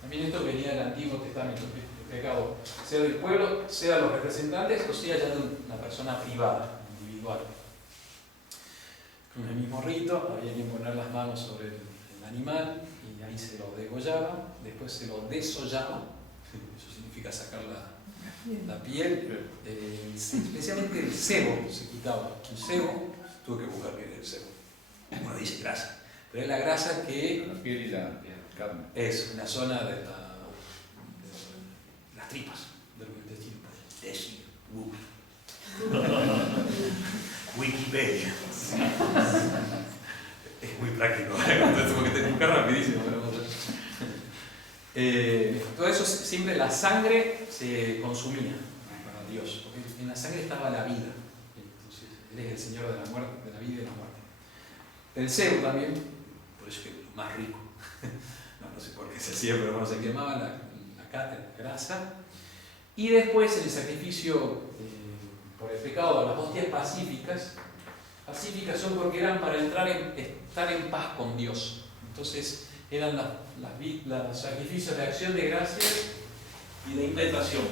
También esto venía del Antiguo Testamento, el pecado, sea del pueblo, sea de los representantes, o sea ya de una persona privada, individual. Con el mismo rito, había que poner las manos sobre el animal y ahí se lo degollaba, después se lo desollaba, eso significa sacar la piel, especialmente el sebo se quitaba. El sebo, tuve que buscar bien el sebo, uno dice grasa, pero es la grasa que La piel y la carne. es una zona de las tripas, de los intestinos. Decir, Wikipedia. Es muy práctico, entonces tengo que buscar rapidísimo. Todo eso siempre la sangre se consumía para Dios, porque en la sangre estaba la vida. Entonces, Él es el Señor de la muerte, de la vida y de la muerte. El sebo también, por eso que es lo más rico. No sé por qué se hacía, pero bueno, se quemaba la grasa. Y después el sacrificio por el pecado, las hostias pacíficas son porque eran para estar en paz con Dios. Entonces eran los sacrificios de acción de gracias y de implantación.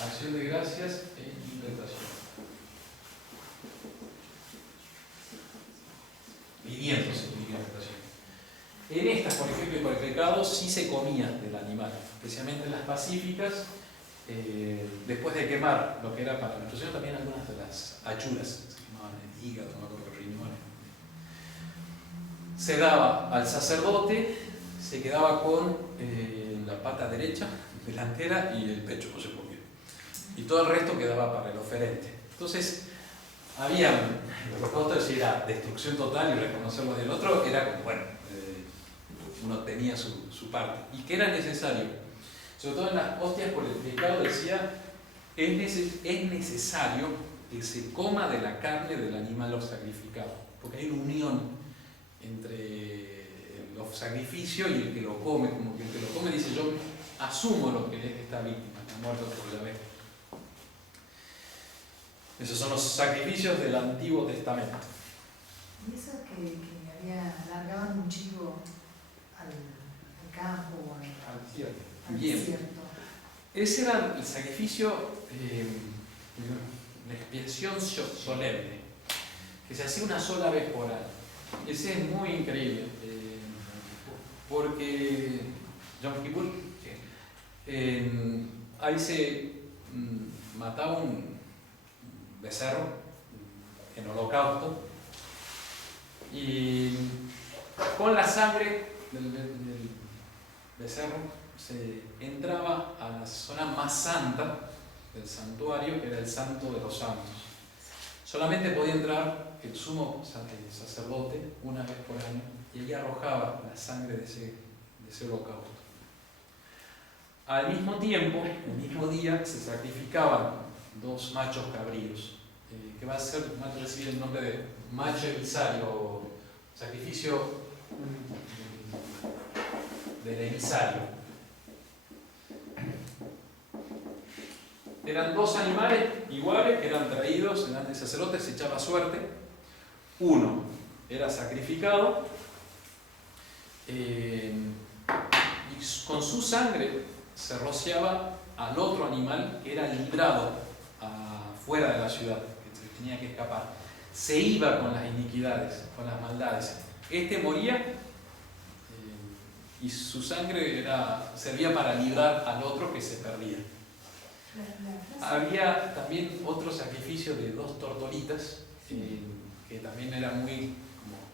Acción de gracias e implantación. Pidiéndose implantación. En estas, por ejemplo, y por el pecado, sí se comía del animal, especialmente en las pacíficas. Después de quemar lo que era para nuestro Señor, también algunas de las achuras, se quemaban el hígado, no con los riñones. Se daba al sacerdote, se quedaba con la pata derecha, delantera y el pecho, no sé por qué. Y todo el resto quedaba para el oferente. Entonces, había, los costos si era destrucción total y reconocerlo del otro, era como, bueno, uno tenía su parte. Y que era necesario. Sobre todo en las hostias por el pecado decía, es necesario que se coma de la carne del animal sacrificado, porque hay una unión entre los sacrificios y el que lo come, como que el que lo come dice, yo asumo lo que es esta víctima, que ha muerto por Yahvé. Esos son los sacrificios del Antiguo Testamento. Y eso que largaban un chivo al campo o Al cielo. al Bien. desierto. Ese era el sacrificio, una expiación solemne, que se hacía una sola vez por año. Ese es muy increíble, porque Yom Kippur, ahí se mataba un becerro en holocausto y con la sangre del becerro se entraba a la zona más santa del santuario, que era el Santo de los Santos. Solamente podía entrar el sumo sacerdote una vez por año y allí arrojaba la sangre de ese holocausto. Al mismo tiempo, el mismo día, se sacrificaban 2 machos cabríos, que va a recibir el nombre de macho emisario, o sacrificio del emisario. Eran 2 animales iguales que eran traídos delante del sacerdote, se echaba suerte. Uno era sacrificado y con su sangre se rociaba al otro animal que era librado fuera de la ciudad, que tenía que escapar. se iba con las iniquidades, con las maldades. Este moría y su sangre servía para librar al otro que se perdía. Había también otro sacrificio de 2 tortolitas, que también era muy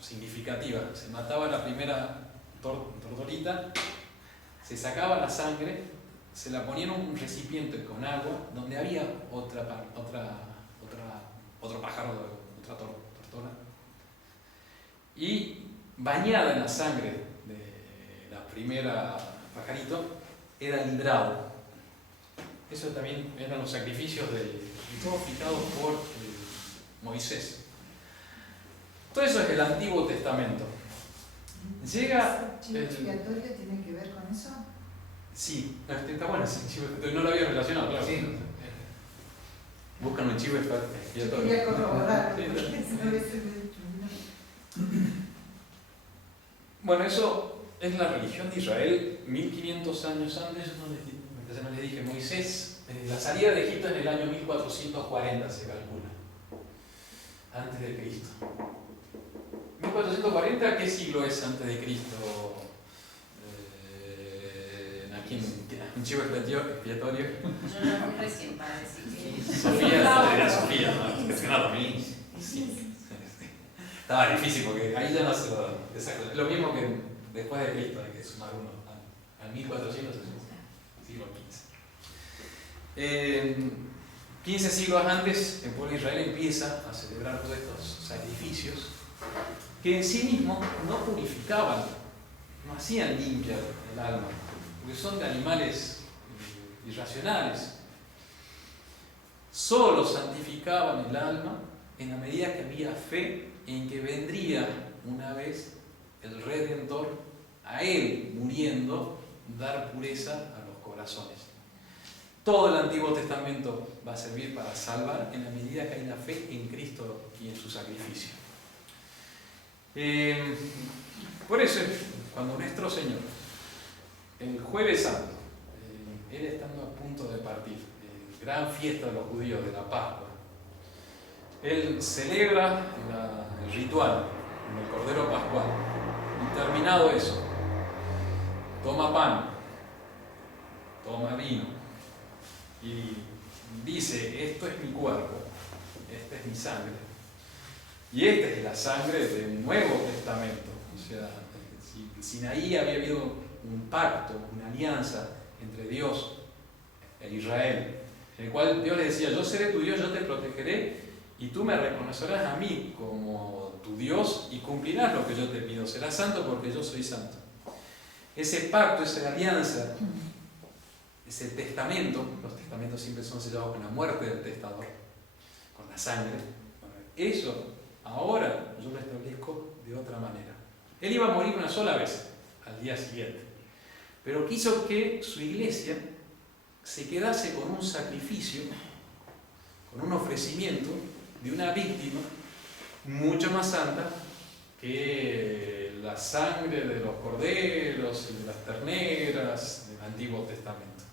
significativa. Se mataba la primera tortolita, se sacaba la sangre, se la ponía en un recipiente con agua donde había otro pájaro, otra tortola, y bañada en la sangre de la primera pajarito era librado. Eso también eran los sacrificios de todos fijados por Moisés. Todo eso es el Antiguo Testamento. Llega ¿El chivo expiatorio tiene que ver con eso? Sí, está bueno ese chivo expiatorio, no lo había relacionado, claro. Sí. Buscan un chivo Yo expiatorio. quería corroborar, Sí, porque a veces me he dicho, no. Bueno, eso es la religión de Israel 1500 años antes. No les dije, Moisés, la salida de Egipto en el año 1440 se calcula, antes de Cristo. 1440, ¿qué siglo es antes de Cristo? Aquí un chivo expiatorio. Yo lo vi recién para decir que... Sofía, ¿no? Es nada, sí. Estaba difícil porque ahí ya no se lo... Exacto, es lo mismo que después de Cristo, hay que sumar uno al 1400, siglo XV. 15 siglos antes, el pueblo de Israel empieza a celebrar todos estos sacrificios que en sí mismos no purificaban, no hacían limpiar el alma, porque son de animales irracionales. Solo santificaban el alma en la medida que había fe en que vendría una vez el Redentor a él, muriendo, dar pureza a los corazones. Todo el Antiguo Testamento va a servir para salvar en la medida que hay la fe en Cristo y en su sacrificio. Por eso, cuando nuestro Señor, el Jueves Santo, Él estando a punto de partir, gran fiesta de los judíos de la Pascua, Él celebra el ritual, el Cordero Pascual, y terminado eso, toma pan, toma vino, y dice, esto es mi cuerpo, esta es mi sangre. Y esta es la sangre del Nuevo Testamento. O sea, sin ahí había habido un pacto, una alianza entre Dios e Israel, en el cual Dios le decía, yo seré tu Dios, yo te protegeré, y tú me reconocerás a mí como tu Dios y cumplirás lo que yo te pido. Serás santo porque yo soy santo. Ese pacto, esa alianza, ese testamento, los testamentos siempre son sellados con la muerte del testador, con la sangre. Bueno, eso ahora yo lo establezco de otra manera. Él iba a morir una sola vez, al día siguiente, pero quiso que su iglesia se quedase con un sacrificio, con un ofrecimiento de una víctima mucho más santa que la sangre de los corderos y de las terneras del Antiguo Testamento.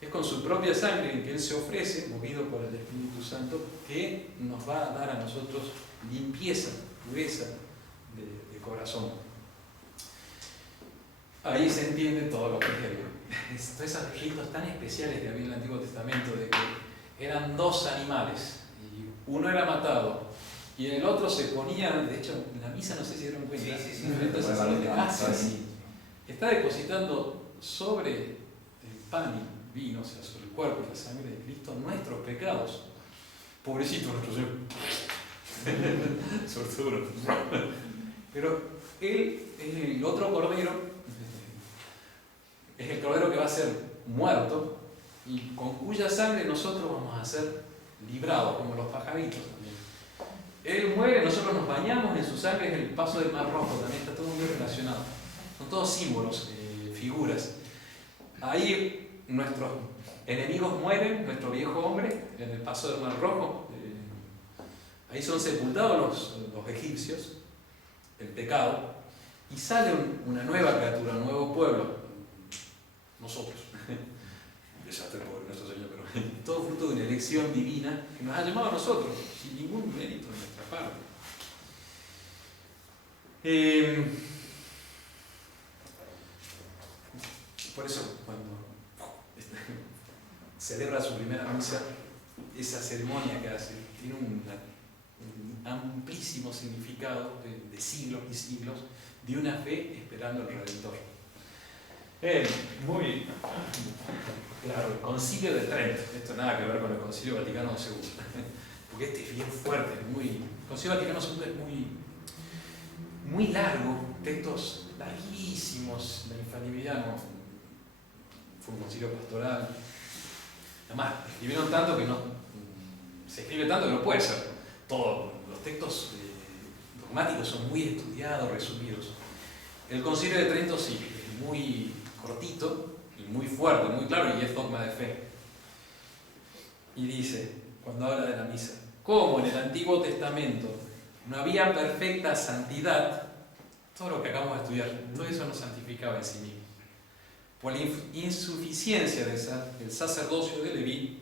Es con su propia sangre en que Él se ofrece, movido por el Espíritu Santo, que nos va a dar a nosotros limpieza, pureza de corazón. Ahí se entiende todo lo que es todos esos ritos tan especiales que había en el Antiguo Testamento, de que eran 2 animales, y uno era matado, y el otro se ponía, de hecho, en la misa no sé si dieron cuenta, está depositando sobre el pan y vino, o sea, sobre el cuerpo y la sangre de Cristo, nuestros pecados. Pobrecito nuestro Señor. Sorturo. Pero Él es el otro cordero, es el cordero que va a ser muerto y con cuya sangre nosotros vamos a ser librados, como los pajaritos también. Él muere, nosotros nos bañamos en su sangre, es el paso del Mar Rojo, también está todo muy relacionado. Son todos símbolos, figuras. Ahí nuestros enemigos mueren, nuestro viejo hombre, en el paso del Mar Rojo. Ahí son sepultados los egipcios, el pecado, y sale una nueva criatura, un nuevo pueblo, nosotros. Desastre por nuestro Señor, pero todo fruto de una elección divina que nos ha llamado a nosotros, sin ningún mérito de nuestra parte. Por eso, cuando celebra su primera misa, esa ceremonia que hace tiene un amplísimo significado de siglos y siglos de una fe esperando al Redentor. Muy claro, el Concilio de Trento, esto nada que ver con el Concilio Vaticano II, porque este es bien fuerte, el Concilio Vaticano II es muy largo, textos larguísimos, la infalibilidad no, fue un concilio pastoral, además escribieron tanto que no, se escribe tanto que no puede ser todo, los textos dogmáticos son muy estudiados, resumidos. El Concilio de Trento sí, es muy cortito y muy fuerte, muy claro, y es dogma de fe. Y dice, cuando habla de la misa, como en el Antiguo Testamento no había perfecta santidad, todo lo que acabamos de estudiar, todo eso no santificaba en sí mismo. Por la insuficiencia del sacerdocio de Leví,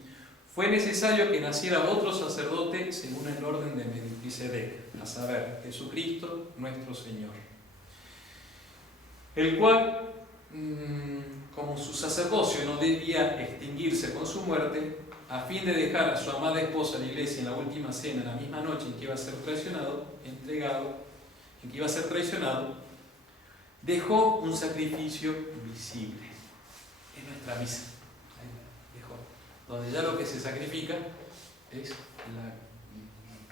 fue necesario que naciera otro sacerdote según el orden de Melquisedec, a saber, Jesucristo nuestro Señor, el cual, como su sacerdocio no debía extinguirse con su muerte, a fin de dejar a su amada esposa la iglesia en la última cena, la misma noche en que iba a ser traicionado, dejó un sacrificio visible. Es nuestra misa. Ahí dejó. Donde ya lo que se sacrifica es la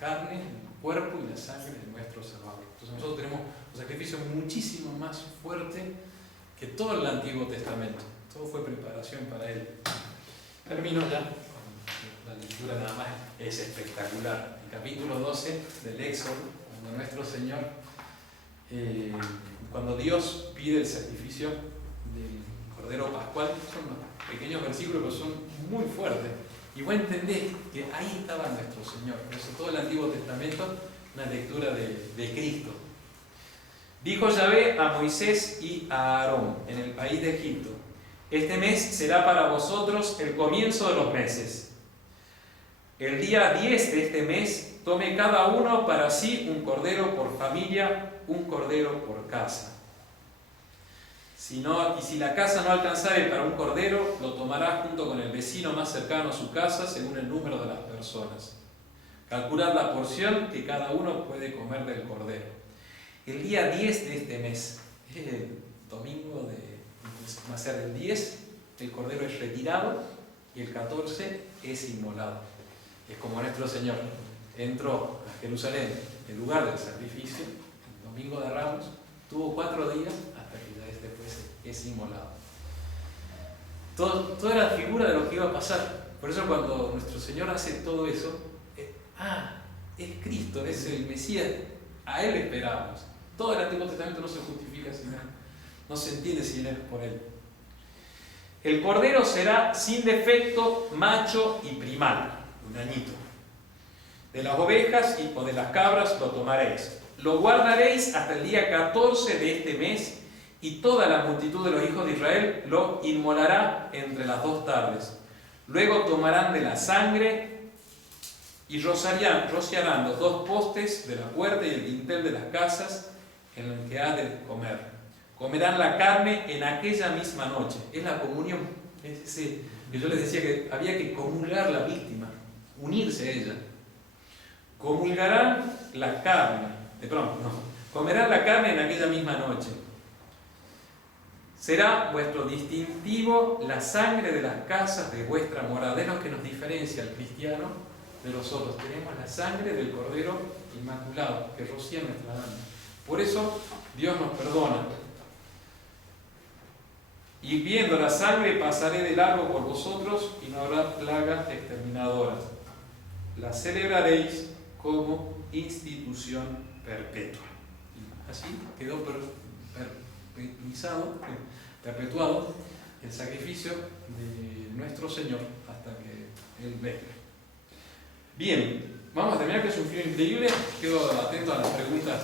carne, el cuerpo y la sangre de nuestro Salvador. Entonces nosotros tenemos un sacrificio muchísimo más fuerte que todo el Antiguo Testamento. Todo fue preparación para Él. Termino ya con la lectura, nada más es espectacular. El capítulo 12 del Éxodo, cuando nuestro Señor, cuando Dios pide el sacrificio del Cordero Pascual, son unos pequeños versículos que son muy fuertes. Y vos entendés que ahí estaba nuestro Señor. Por eso todo el Antiguo Testamento, una lectura de Cristo. Dijo Yahvé a Moisés y a Aarón en el país de Egipto: este mes será para vosotros el comienzo de los meses. El día 10 de este mes tome cada uno para sí un cordero por familia, un cordero por casa. Si la casa no alcanzare para un cordero, lo tomará junto con el vecino más cercano a su casa según el número de las personas. Calculad la porción que cada uno puede comer del cordero. El día 10 de este mes, el domingo va a ser el 10, el cordero es retirado y el 14 es inmolado. Es como nuestro Señor entró a Jerusalén, el lugar del sacrificio, el domingo de Ramos, tuvo 4 días hasta que ya después es inmolado. Toda la figura de lo que iba a pasar. Por eso cuando nuestro Señor hace todo eso, es Cristo, es el Mesías, a Él esperábamos. Todo el Antiguo Testamento no se justifica sin Él, no se entiende sin Él, por Él. El cordero será sin defecto, macho y primal, un añito. De las ovejas o de las cabras lo tomaréis. Lo guardaréis hasta el día 14 de este mes, y toda la multitud de los hijos de Israel lo inmolará entre las 2 tardes. Luego tomarán de la sangre y rociarán los 2 postes de la puerta y el dintel de las casas en el que ha de comer. Comerán la carne en aquella misma noche. Es la comunión. Es ese que yo les decía que había que comulgar la víctima, unirse a ella. Comulgarán la carne. Comerán la carne en aquella misma noche. Será vuestro distintivo la sangre de las casas de vuestra morada. Es lo que nos diferencia al cristiano de los otros. Tenemos la sangre del Cordero Inmaculado que rocía nuestra alma. Por eso Dios nos perdona. Y viendo la sangre pasaré de largo por vosotros y no habrá plagas exterminadoras. La celebraréis como institución perpetua. Y así quedó perpetuado el sacrificio de nuestro Señor hasta que Él venga. Bien, vamos a terminar, que es un film increíble. Quedo atento a las preguntas.